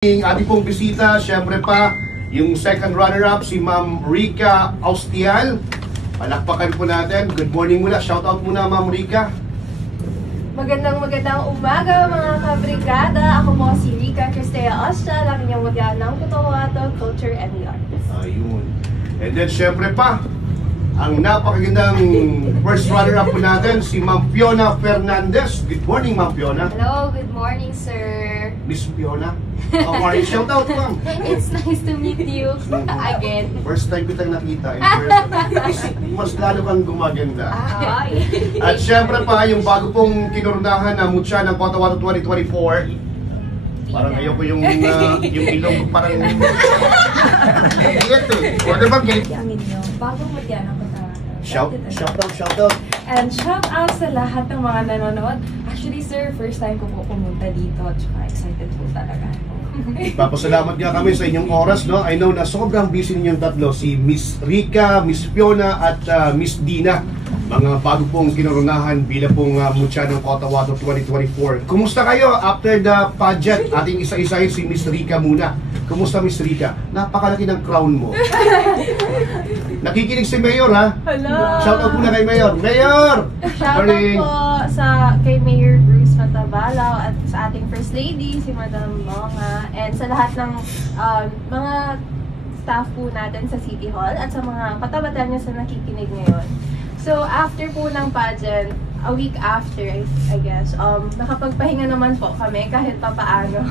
Yung ating pong bisita, syempre pa, yung second runner-up, si Ma'am Rica Austial. Palakpakan po natin. Good morning muna. Shoutout muna, Ma'am Rica. Magandang umaga mga kabrigada. Ako po si Rica Cristea Austial, ang inyong mutya ng Cotahuato Culture and the Arts. Ayun. And then syempre pa, ang napakagandang first runner-up po natin, si Ma'am Fiona Fernandez. Good morning, Ma'am Fiona. Hello, good morning, sir. Miss Fiona. How are you? Shoutout, Ma'am. It's nice to meet you again. First time kitang nakita in person. Mas lalo kang gumaganda. Ay. At syempre pa, yung bago pong kinurnahan na Mutya ng Cotahuato 2024. Parang ayoko yung ilong ko parang galit eh. Ano bang galit? Ang inyong bagong mutya ng Cotahuato. Shoutout. And shout out sa lahat ng mga nanonood. Actually sir, first time ko po pumunta dito at saka excited po talaga ako. Papasalamat nga kami sa inyong oras, no? I know na sobrang busy ninyong tatlo, si Miss Rica, Miss Fiona at Miss Dina. Mga bago pong kinurunahan bilang pong Mutya ng Cotahuato 2024. Kumusta kayo after the pageant? Ating isa-isahin si Miss Rica muna. Kumusta, Miss Rica? Napakalaki ng crown mo. Nakikinig si Mayor, ha? Hello! Shoutout muna kay Mayor. Mayor! Shoutout po kay Mayor Bruce Matabalaw at sa ating First Lady, si Madam Monga, and sa lahat ng mga staff po natin sa City Hall at sa mga katabatan niya sa nakikinig ngayon. So, after po ng pageant, a week after, I guess, nakapagpahinga naman po kami kahit papaano.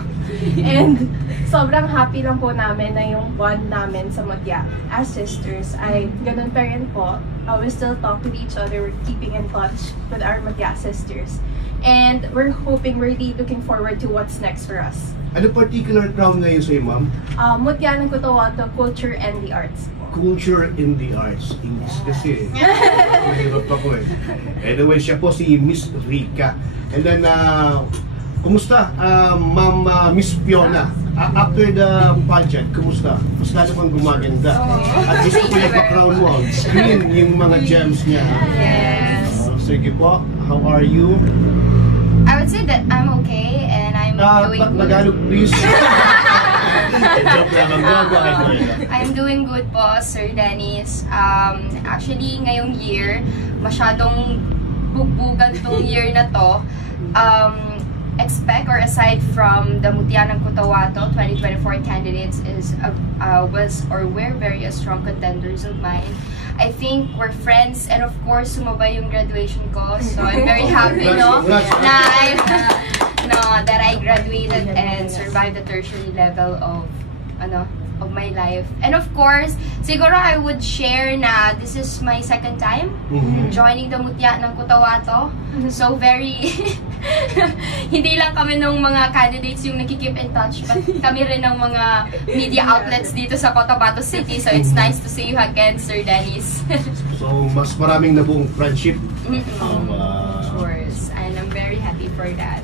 And sobrang happy lang po namin na yung bond namin sa Mutya as sisters ay ganun pa rin po. We still talk with each other, we're keeping in touch with our Mutya sisters. And we're really looking forward to what's next for us. Ano particular crown ngayon sa'yo, ma'am? Mutya ng Cotahuato Culture and the Arts. Culture in the Arts. English kasi. Mahirap ako eh. Anyway, siya po si Miss Rica. And then, kumusta, Ma'am Miss Fiona? After the pageant, kumusta? Mas lalo kang gumaganda. At gusto ko yung background mo. Screen yung mga gems niya. Yes. Sige po, how are you? I would say that I'm okay and I'm doing good. Tagalog, please. Joke lang. I'm doing good po, Sir Dennis. Actually, ngayong year, masyadong bugbugan tong year na to. Expect or aside from the Mutya ng Cotahuato 2024 candidates were very strong contenders of mine. I think we're friends and of course sumabay yung graduation ko, so I'm very happy that I graduated and survived the tertiary level of my life. And of course, siguro I would share na this is my second time joining the Mutya ng Cotahuato. So very hindi lang kami ng mga candidates yung nakikip in touch, but kami rin ng mga media outlets dito sa Cotabato City. So it's nice to see you again, Sir Dennis. So mas maraming nabuong friendship. Of course, and I'm very happy for that.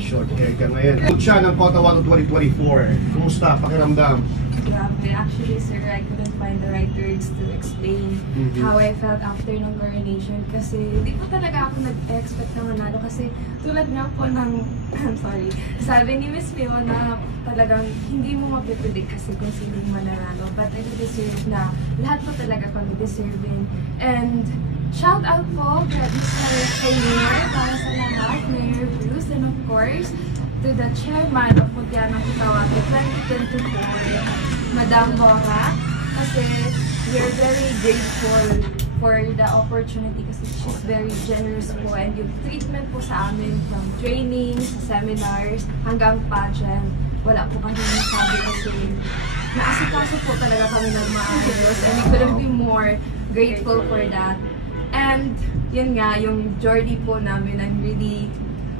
Short hair ka ngayon. Mutya ng Cotahuato 2024. Kumusta? Pakiramdam? Grabe. Actually, sir, I couldn't find the right words to explain how I felt after ng coronation. Kasi hindi po talaga ako nag-expect na manalo. Kasi tulad nga po ng, sorry, sabi ni Miss Fiona, talagang hindi mo mapipredict kasi kung sino yung mananalo. But I deserve na lahat po talaga kami deserving. And shout out po kay Mayor para sa lahat, Mayor Bruce, and of course, to the chairman of Mutya ng Cotahuato 2024, Madam Monga, kasi we're very grateful for the opportunity kasi she's very generous po, and yung treatment po sa amin from training, sa seminars, hanggang pageant, wala po kami nasabi kasi naasikaso po talaga kami ng maayos, and we couldn't be more grateful for that. And yun nga, yung journey po namin, I'm really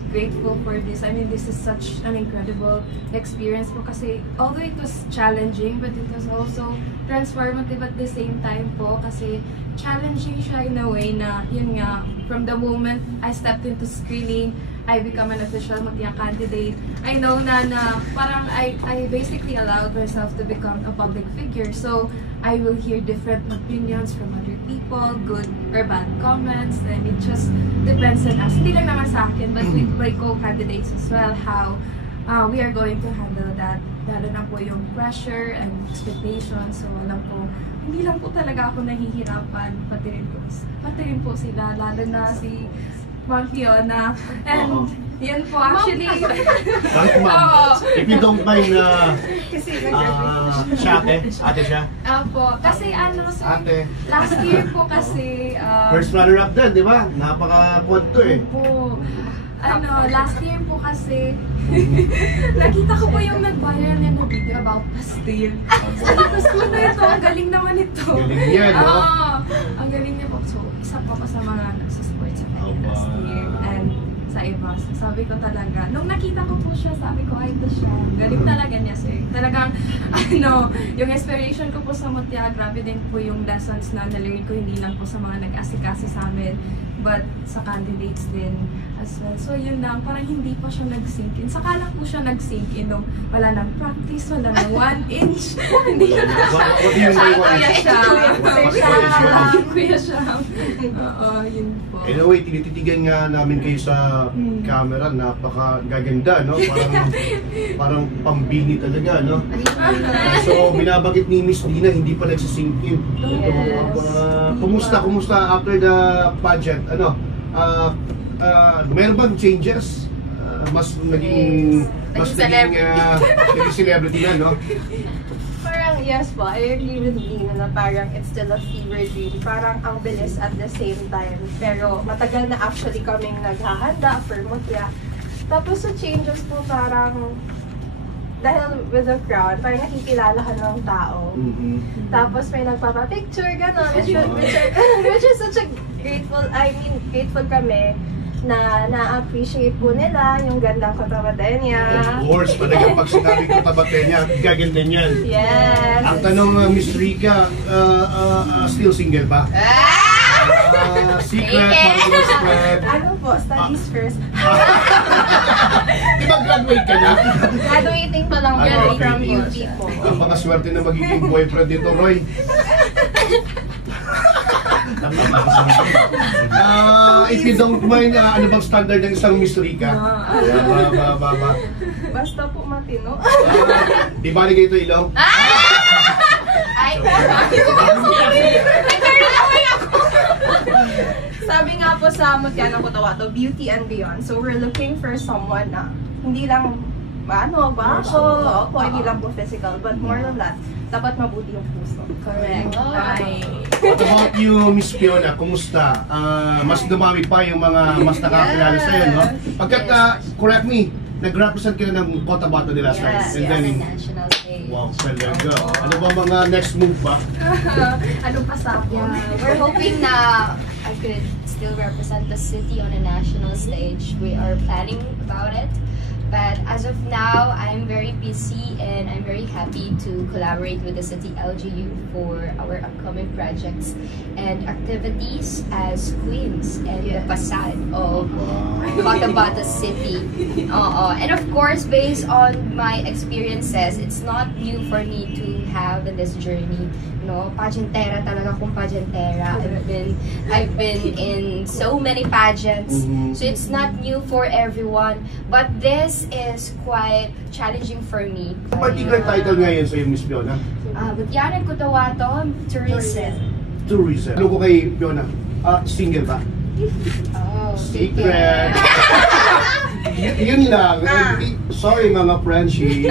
grateful for this. I mean, this is such an incredible experience po kasi although it was challenging, but it was also transformative at the same time po kasi challenging siya in a way na, yun nga, from the moment I stepped into screening, I become an official Mutya candidate. I know na parang I basically allowed myself to become a public figure. So, I will hear different opinions from other people, good or bad comments, and it just depends on us. Hindi lang naman sa akin, but with my co-candidates as well, how we are going to handle that. Lalo na po yung pressure and expectations. So alam po, hindi lang po talaga ako nahihirapan, pati rin po sila, lalo na si Ma'am Fiona. And yun po actually. Ma'am, if you don't mind, siya ate siya. Po, kasi ano sir, Ate. last year po kasi, First runner-up din, di ba? Napaka-kwento eh. po, last year po kasi, nakita ko po yung nag-viral na video about pastil. Sabi ko, school na ito, ang galing naman ito. Galing yan, no? Oo, ang galing niya po. So, isa po ako sa mga nagsasports sa kanya last year. And sa iba, so, sabi ko talaga, nung nakita ko po siya, sabi ko, ay, ito siya. Galing talaga niya, sir. Talagang, yung inspiration ko po sa Mutya, grabe din po yung lessons na na-learn ko, hindi lang po sa mga nag-asikasi sa amin, but sa candidates din as well. So yun lang, parang hindi pa siya nag-sink in. Saka lang po siya nag-sink in nung wala nang practice, wala nang 1 inch. Hindi na What do you mean? Kuya siya. Kuya siya. Oo, yun po. Anyway, tinititigan nga namin kayo sa camera, napaka-gaganda, no? Parang pambini talaga, no? So, binabagit ni Miss Dina, hindi pa nagsisink in. Kumusta after the pageant? Meron bang changes? Mas naging celebrity na, no? Parang yes po, I agree with Dina na parang it's still a fever dream. Parang ang bilis at the same time. Pero matagal na actually kaming naghahanda for Mutya. Tapos sa changes po parang dahil with the crowd, parang nakikilala ka ng tao. Tapos may nagpapapicture, gano'n. Which is such a grateful kami na na-appreciate po nila yung gandang kotabate niya. Of course, talagang pag sinabi ko tabate niya, gaganda niyan. Yes! Ang tanong, Miss Rika, still single ba? Secret, secret. Ano po, studies first. Di ba graduate ka na? Graduating pa lang po from UP po. Ang mga swerte na magiging boyfriend dito, Roy. If you don't mind, ano bang standard ng isang Miss Rika? Basta po matino. Di ba ligay ito ilaw? Ay! Sabi nga po sa Mutya ng Cotabato, beauty and beyond. So we're looking for someone na hindi lang hindi lang po physical, but more than that, dapat mabuti yung puso. Correct. What about you, Miss Fiona? Kumusta? Mas dumami pa yung mga mas nakakilala sa'yo, no? Pagkat, correct me, nag-represent ka na ng Cotabato de las Reyes. Yes, on national stage. Wow, talaga. Ano ba mga next move ba? Ano pa sa akin? We're hoping na I could still represent the city on a national stage. We are planning about it. But as of now, I'm very busy and I'm very happy to collaborate with the City LGU for our upcoming projects and activities as queens and the facade of Cotabato City. And of course, based on my experiences, it's not new for me to have in this journey. No, pageantera talaga kung pageantera. I've been in so many pageants, so it's not new for everyone. But this is quite challenging for me. Particular title ngayon sa'yo, Miss Fiona? Butyanan Cotabato, tourism. Tourism. Ano ko kay Fiona? Single ba? Oh, Secret! Yun lang. Sorry mga Frenchie.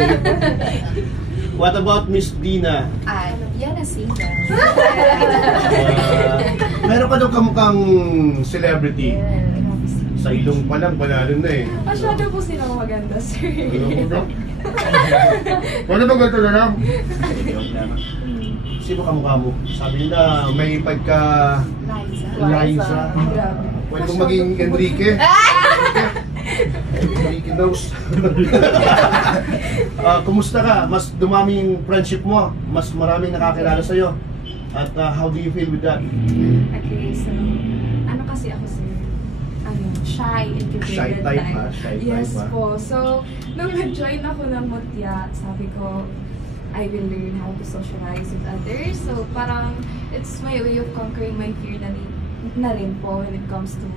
What about Miss Dina? Yan na single. Meron ka daw kamukhang celebrity. Sa ilong pa lang, panalo na eh. Masyado po silang maganda, sir. Ano ba ganito na lang? Sino kamukha mo? Sabi nila may pagka... Liza. Pwede kong maging Enrique. Enrique knows. Kumusta ka? Mas dumami yung friendship mo. Mas maraming nakakilala sa'yo. At how do you feel with that? Okay, so, ano kasi ako sir? Shy, introverted Shy type, shy type. Yes po. So, nung nag-join ako ng Mutya, sabi ko, I will learn how to socialize with others. So, parang, it's my way of conquering my fear na rin po when it comes to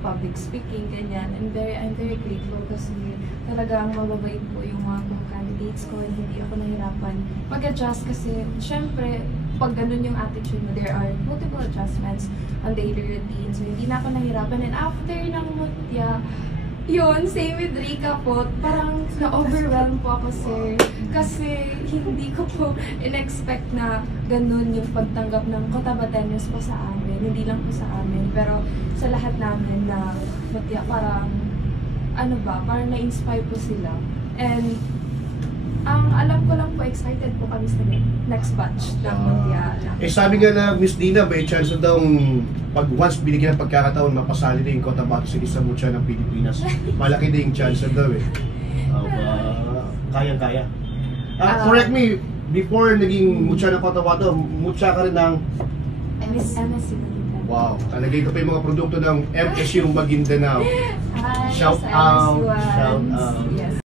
public speaking, ganyan. And I'm very grateful kasi talagang mababait po yung mga candidates ko and hindi ako nahirapan mag-adjust kasi syempre pag ganun yung attitude mo, there are multiple adjustments on daily routine. So hindi na ako nahirapan. And after ng mutya, yun, same with Rika po, parang na-overwhelm po ako, sir. Kasi hindi ko po in-expect na ganun yung pagtanggap ng Cotabateños po sa amin. Hindi lang po sa amin, pero sa lahat namin na mutya, parang parang na-inspire po sila. And ang alam ko lang po, excited po kami sa next batch ng mutya. Sabi nga na Miss Dina, may chance na daw pag once binigyan ng pagkakataon, mapasali na yung Cotabato sa isang mutya ng Pilipinas. Malaki na yung chance na daw kayang-kaya. Correct me, before naging mutya ng Cotabato, mutya ka rin ng MSC. wow, talagay ko pa yung mga produkto ng MSU Maguindanao. Hi, Shout sa out, MSU. shout out. Yes.